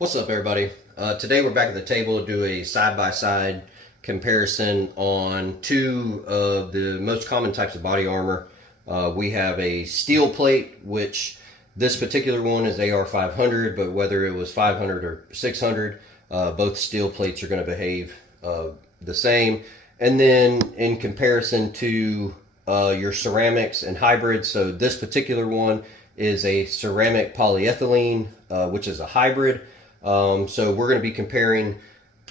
What's up, everybody? Today we're back at the table to do a side-by-side comparison on two of the most common types of body armor. We have a steel plate, which this particular one is AR500, but whether it was 500 or 600, both steel plates are going to behave the same. And then in comparison to your ceramics and hybrids, so this particular one is a ceramic polyethylene, which is a hybrid. So we're going to be comparing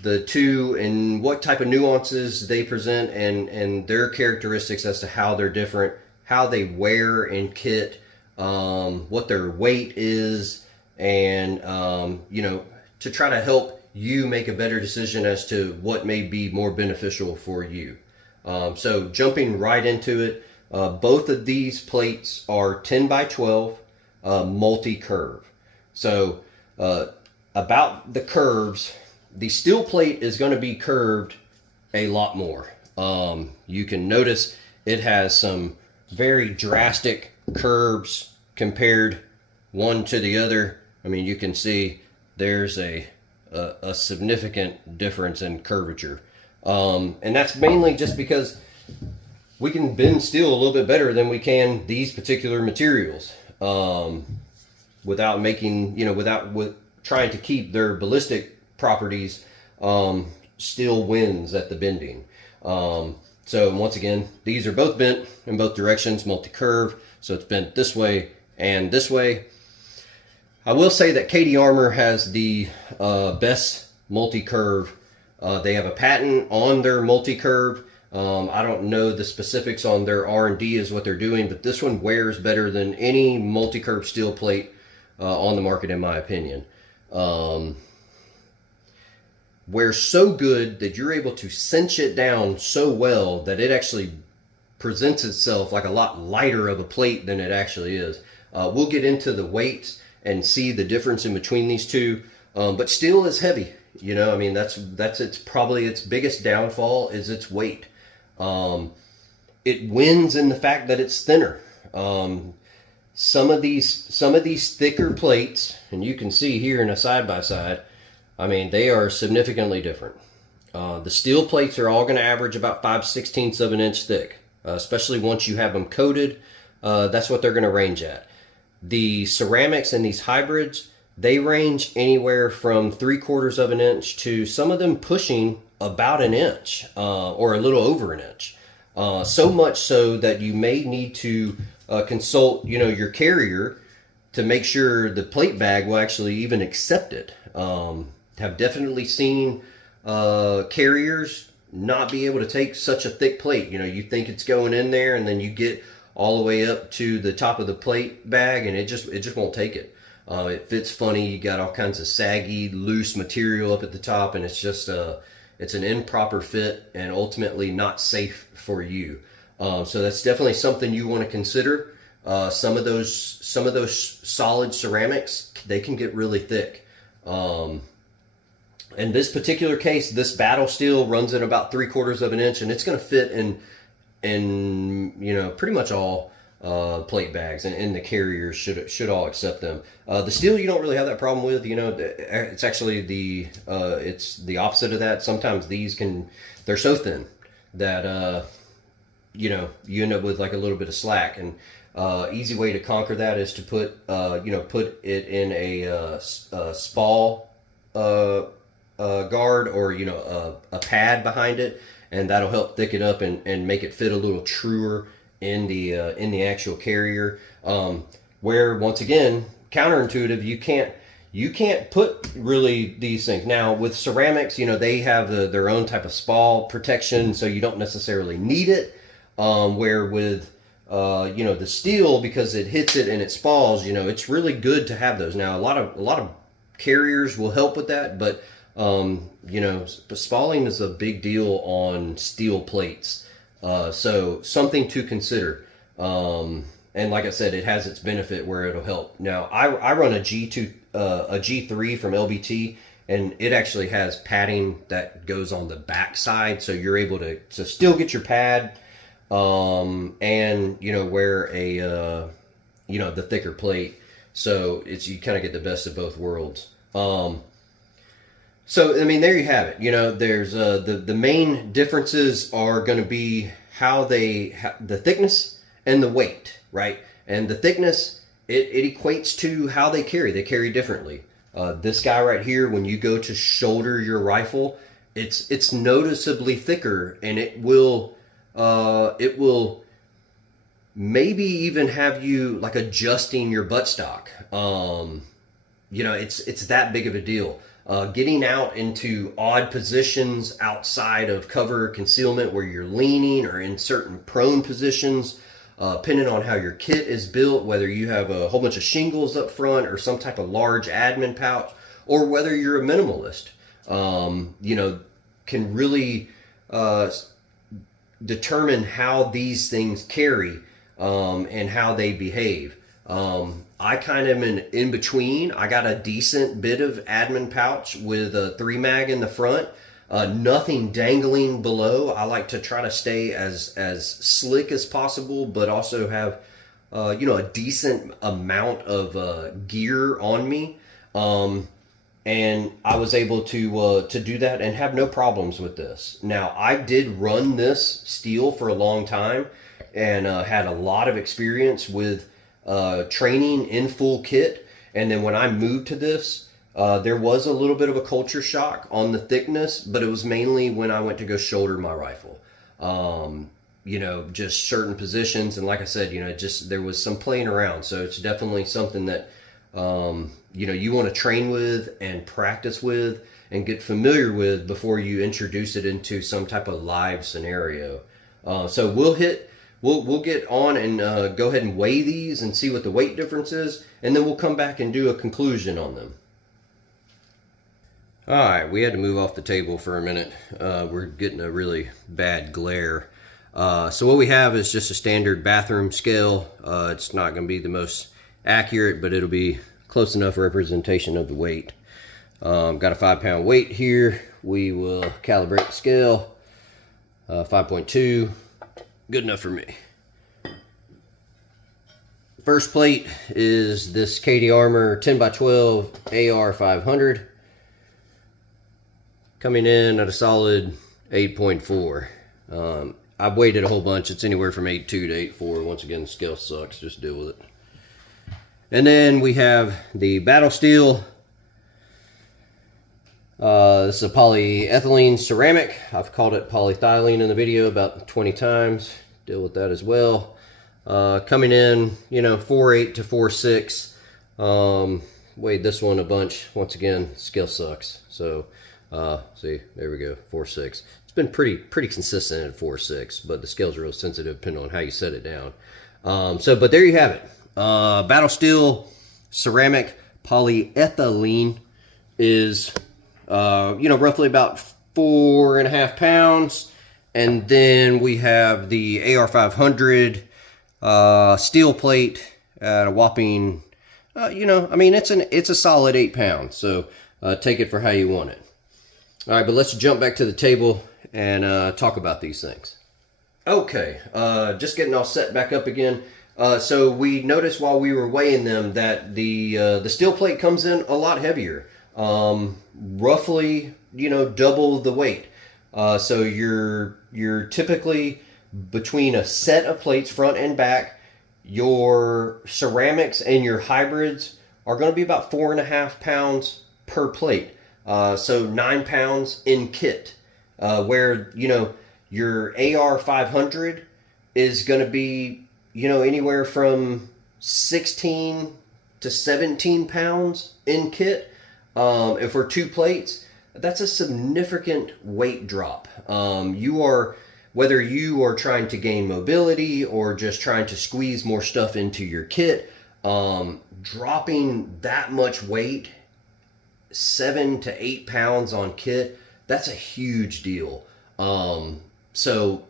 the two and what type of nuances they present and their characteristics as to how they're different, how they wear in kit, what their weight is, and to try to help you make a better decision as to what may be more beneficial for you. So jumping right into it, both of these plates are 10 by 12 multi-curve. So about the curves, the steel plate is going to be curved a lot more. You can notice it has some very drastic curves compared one to the other. I mean, you can see there's a significant difference in curvature. And that's mainly just because we can bend steel a little bit better than we can these particular materials, without making, trying to keep their ballistic properties. Still wins at the bending. So once again, these are both bent in both directions, multi-curve, so it's bent this way and this way. I will say that Cati Armor has the best multi-curve. They have a patent on their multi-curve. I don't know the specifics on their R&D is what they're doing, but this one wears better than any multi-curve steel plate on the market, in my opinion. Wears so good that you're able to cinch it down so well that it actually presents itself like a lot lighter of a plate than it actually is. We'll get into the weights and see the difference in between these two, but steel is heavy. I mean, that's its probably its biggest downfall is its weight. It wins in the fact that it's thinner. Some of these thicker plates, and you can see here in a side-by-side, I mean, they are significantly different. The steel plates are all going to average about 5/16 of an inch thick, especially once you have them coated. That's what they're going to range at. The ceramics and these hybrids, they range anywhere from 3/4 of an inch to some of them pushing about an inch, or a little over an inch. So much so that you may need to consult, your carrier to make sure the plate bag will actually even accept it. Have definitely seen carriers not be able to take such a thick plate. You think it's going in there, and then you get all the way up to the top of the plate bag, and it just won't take it. It fits funny. You got all kinds of saggy, loose material up at the top, and it's just it's an improper fit and ultimately not safe for you. So that's definitely something you want to consider. Some of those solid ceramics, they can get really thick. In this particular case, this battle steel runs at about 3/4 of an inch, and it's going to fit in pretty much all plate bags, and the carriers should all accept them. The steel you don't really have that problem with. It's actually it's the opposite of that. Sometimes they're so thin that you end up with like a little bit of slack, and easy way to conquer that is to put it in a spall guard, or a pad behind it, and that'll help thicken up and make it fit a little truer in the actual carrier. Where once again, counterintuitive, you can't put really these things. Now with ceramics, they have their own type of spall protection, so you don't necessarily need it. Where with the steel, because it hits it and it spalls, it's really good to have those. Now a lot of carriers will help with that, but spalling is a big deal on steel plates. So something to consider. And like I said, it has its benefit where it'll help. Now I run a G3 from LBT, and it actually has padding that goes on the back side, so you're able to still get your pad, and wear the thicker plate. So you kind of get the best of both worlds. So, I mean, there you have it. You know, there's the main differences are going to be how the thickness and the weight, right? And the thickness, it equates to how they carry. They carry differently. This guy right here, when you go to shoulder your rifle, it's noticeably thicker, and it will maybe even have you like adjusting your buttstock. You know, it's that big of a deal. Getting out into odd positions outside of cover concealment where you're leaning or in certain prone positions, depending on how your kit is built, whether you have a whole bunch of shingles up front or some type of large admin pouch, or whether you're a minimalist, you know, can really determine how these things carry and how they behave. I kind of am in between. I got a decent bit of admin pouch with a 3 mag in the front, nothing dangling below. I like to try to stay as slick as possible, but also have you know, a decent amount of gear on me. And I was able to do that and have no problems with this. Now, I did run this steel for a long time and had a lot of experience with training in full kit. And then when I moved to this, there was a little bit of a culture shock on the thickness, but it was mainly when I went to go shoulder my rifle. You know, just certain positions. And like I said, you know, just there was some playing around. So it's definitely something that, you know, you want to train with and practice with and get familiar with before you introduce it into some type of live scenario. So we'll get on and go ahead and weigh these and see what the weight difference is, and then we'll come back and do a conclusion on them. All right, we had to move off the table for a minute. We're getting a really bad glare. So what we have is just a standard bathroom scale. It's not going to be the most accurate, but it'll be close enough representation of the weight. Got a 5-pound weight here. We will calibrate the scale. 5.2. Good enough for me. First plate is this Cati Amor 10x12 AR500, coming in at a solid 8.4. I've weighed it a whole bunch. It's anywhere from 8.2 to 8.4. Once again, the scale sucks. Just deal with it. And then we have the battle steel. This is a polyethylene ceramic. I've called it polyethylene in the video about 20 times. Deal with that as well. Coming in, you know, 4.8 to 4.6. Weighed this one a bunch. Once again, scale sucks. So, see, there we go, 4.6. It's been pretty consistent at 4.6, but the scale's real sensitive depending on how you set it down. But there you have it. Battle steel ceramic polyethylene is, you know, roughly about 4.5 pounds. And then we have the AR500 steel plate at a whopping, you know, I mean, it's a solid 8 pounds. So take it for how you want it. All right, but let's jump back to the table and talk about these things. Okay, just getting all set back up again. So we noticed while we were weighing them that the steel plate comes in a lot heavier, roughly, you know, double the weight. So you're typically between a set of plates front and back. Your ceramics and your hybrids are going to be about 4.5 pounds per plate. So 9 pounds in kit, where, you know, your AR500 is going to be, you know, anywhere from 16 to 17 pounds in kit. And for 2 plates, that's a significant weight drop. Whether you are trying to gain mobility or just trying to squeeze more stuff into your kit, dropping that much weight, 7 to 8 pounds on kit, that's a huge deal. So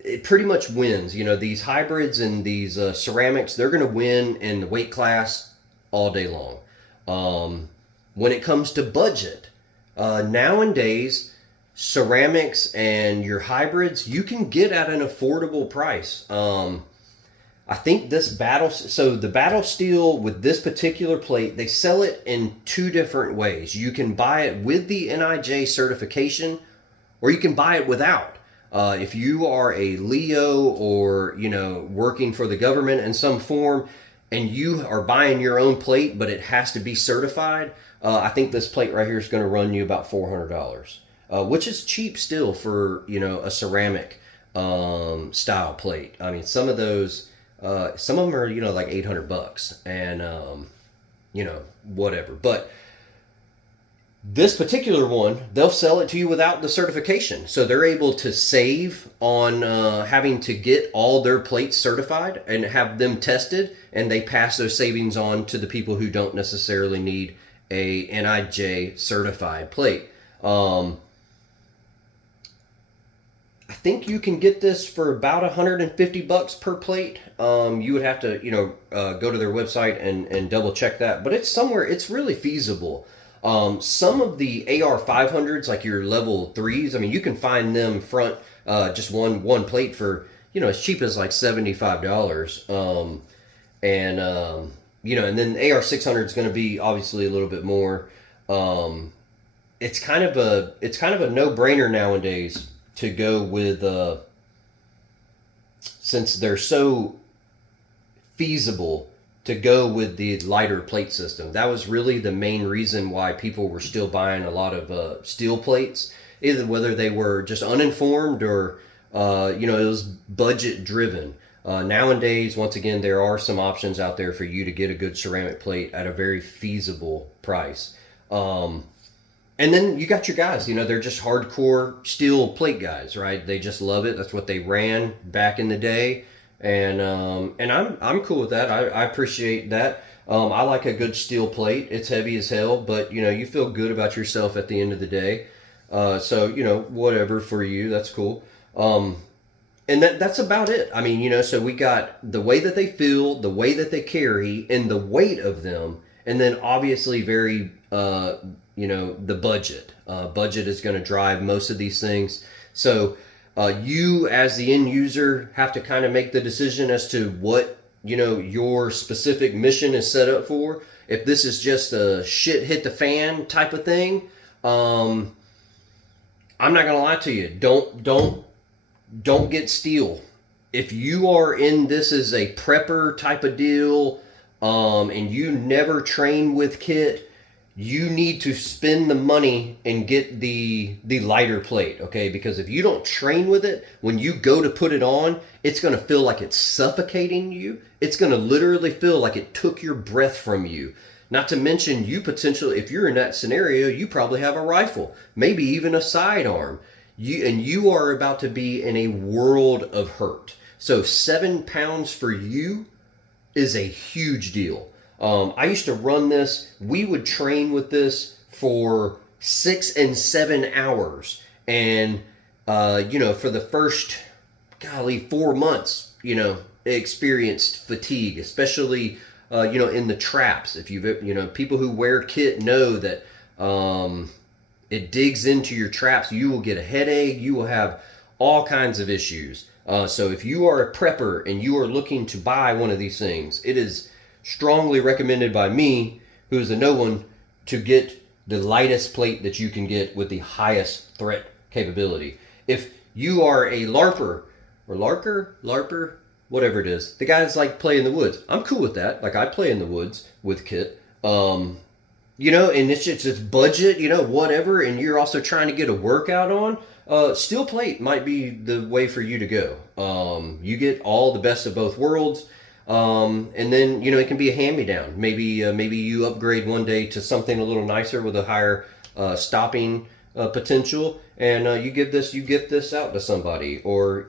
it pretty much wins. You know, these hybrids and these ceramics, they're going to win in the weight class all day long. When it comes to budget, nowadays, ceramics and your hybrids, you can get at an affordable price. I I think this so the battle steel with this particular plate, they sell it in two different ways. You can buy it with the NIJ certification, or you can buy it without. If you are a Leo or, working for the government in some form and you are buying your own plate, but it has to be certified, I think this plate right here is going to run you about $400, which is cheap still for, a ceramic style plate. I mean, some of those, some of them are, like $800 and, whatever. But this particular one, they'll sell it to you without the certification. So they're able to save on having to get all their plates certified and have them tested, and they pass those savings on to the people who don't necessarily need a NIJ certified plate. I think you can get this for about $150 per plate. You would have to, go to their website and double check that, but it's really feasible. Some of the AR500s, like your level 3s, I mean, you can find them front, just one plate for, as cheap as like $75. And then the AR600 is going to be obviously a little bit more. It's kind of a no-brainer nowadays to go with, since they're so feasible, to go with the lighter plate system. That was really the main reason why people were still buying a lot of steel plates, either whether they were just uninformed or it was budget driven. Nowadays, once again, there are some options out there for you to get a good ceramic plate at a very feasible price. And then you got your guys, they're just hardcore steel plate guys, right? They just love it. That's what they ran back in the day. And I'm cool with that. I appreciate that. I like a good steel plate. It's heavy as hell, but you feel good about yourself at the end of the day. So whatever for you, that's cool. And that's about it. I mean, so we got the way that they feel, the way that they carry, and the weight of them, and then obviously very the budget. Budget is going to drive most of these things. So you as the end user have to kind of make the decision as to what your specific mission is set up for. If this is just a shit hit the fan type of thing, I'm not gonna lie to you, don't get steel. If you are in this as a prepper type of deal, and you never train with kit, you need to spend the money and get the lighter plate, okay? Because if you don't train with it, when you go to put it on, it's going to feel like it's suffocating you. It's going to literally feel like it took your breath from you. Not to mention, you potentially, if you're in that scenario, you probably have a rifle, maybe even a sidearm. You are about to be in a world of hurt. So 7 pounds for you is a huge deal. I used to run this. We would train with this for 6 and 7 hours. And, for the first, 4 months, experienced fatigue, especially, in the traps. If you've, people who wear kit know that it digs into your traps. You will get a headache. You will have all kinds of issues. So if you are a prepper and you are looking to buy one of these things, it is strongly recommended by me, who is a no one, to get the lightest plate that you can get with the highest threat capability. If you are a LARPer, or LARPer, whatever it is, the guys like play in the woods. I'm cool with that. Like, I play in the woods with kit. And it's just budget, whatever, and you're also trying to get a workout on, steel plate might be the way for you to go. You get all the best of both worlds. And then, it can be a hand-me-down. Maybe you upgrade one day to something a little nicer with a higher stopping potential, and you give this out to somebody, or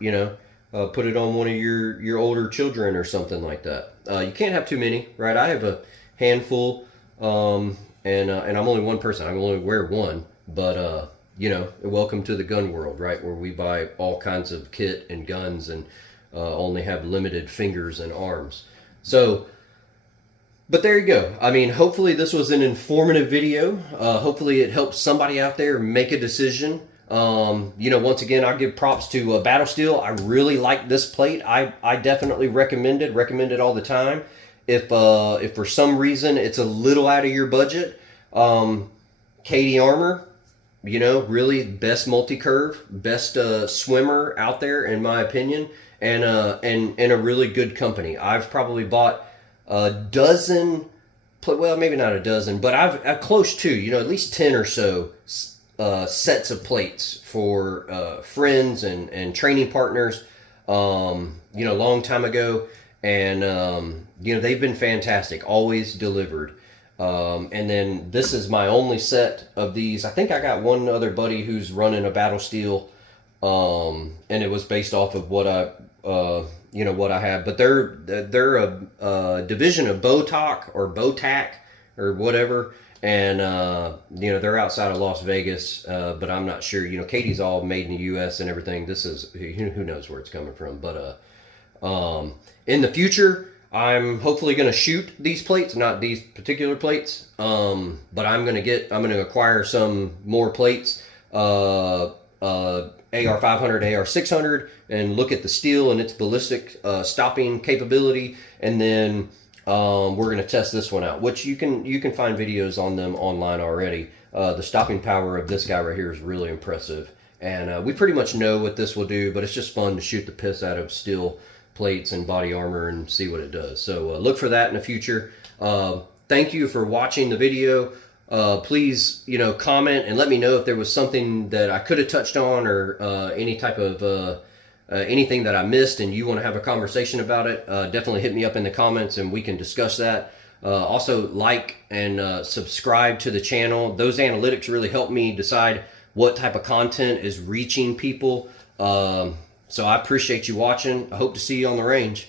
put it on one of your older children or something like that. You can't have too many, right? I have a handful, and I'm only one person. I can only wear one, but welcome to the gun world, right? Where we buy all kinds of kit and guns and only have limited fingers and arms. So, but there you go. I mean, hopefully this was an informative video. Hopefully it helps somebody out there make a decision. Once again, I give props to Battle Steel. I really like this plate. I definitely recommend it all the time. If for some reason it's a little out of your budget, Cati Armor, really best multi-curve, best swimmer out there in my opinion, and a really good company. I've probably bought a dozen, well, maybe not a dozen, but I've close to, at least 10 or so sets of plates for friends and training partners, long time ago. And, they've been fantastic, always delivered. And then this is my only set of these. I think I got one other buddy who's running a Battle Steel, and it was based off of what I have. But they're a division of Botac or whatever, and they're outside of Las Vegas, but I'm not sure. Cati's all made in the U.S. and everything. This is who knows where it's coming from, but in the future, I'm hopefully going to shoot these plates, not these particular plates, but I'm going to acquire some more plates, AR500, AR600, and look at the steel and its ballistic stopping capability, and then we're going to test this one out, which you can find videos on them online already. The stopping power of this guy right here is really impressive, and we pretty much know what this will do, but it's just fun to shoot the piss out of steel plates and body armor and see what it does. So look for that in the future. Thank you for watching the video. Please, comment and let me know if there was something that I could have touched on, or any type of anything that I missed and you want to have a conversation about it. Definitely hit me up in the comments and we can discuss that. Also, like and subscribe to the channel. Those analytics really help me decide what type of content is reaching people. So I appreciate you watching. I hope to see you on the range.